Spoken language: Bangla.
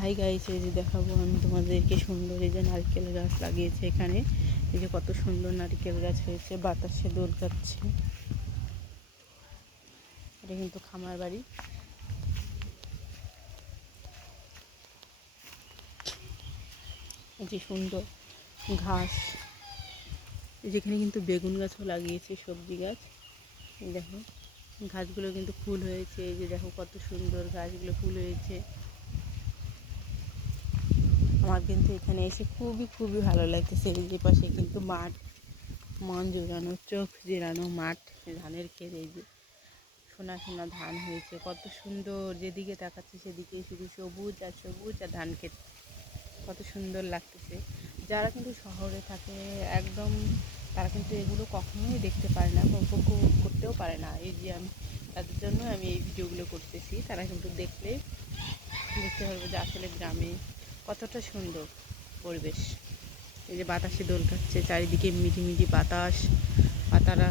হাই গাইস, এই যে দেখাবো আমি তোমাদেরকে সুন্দর এই যে নারকেল গাছ লাগিয়েছে এখানে। এই যে কত সুন্দর নারকেল গাছ হয়েছে, বাতাসে দোল খাচ্ছে। এটা কিন্তু খামার বাড়ি। এই যে সুন্দর ঘাস, যেখানে কিন্তু বেগুন গাছও লাগিয়েছে, সবজি গাছ। দেখো গাছগুলো কিন্তু ফুল হয়েছে। এই যে দেখো কত সুন্দর গাছগুলো ফুল হয়েছে। আমার কিন্তু এখানে এসে খুবই ভালো লাগতেছে। এই যে পাশে কিন্তু মাঠ, মন জোগানো, চোখ জেরানো মাঠ, ধানের ক্ষেত। এই যে সোনা সোনা ধান হয়েছে, কত সুন্দর। যেদিকে তাকাচ্ছে সেদিকে শুধু সবুজ আর সবুজ আর ধান ক্ষেত, কত সুন্দর লাগতেছে। যারা কিন্তু শহরে থাকে একদম, তারা কিন্তু এগুলো কখনোই দেখতে পারে না, উপভোগ করতেও পারে না। এই যে আমি তাদের জন্য আমি এই ভিডিওগুলো করতেছি। তারা কিন্তু দেখলে দেখতে পারবে যে আসলে গ্রামে কতটা সুন্দর পরিবেশ। এই যে বাতাসে দোল খাচ্ছে, চারিদিকে মিটি মিটি বাতাস, পাতারা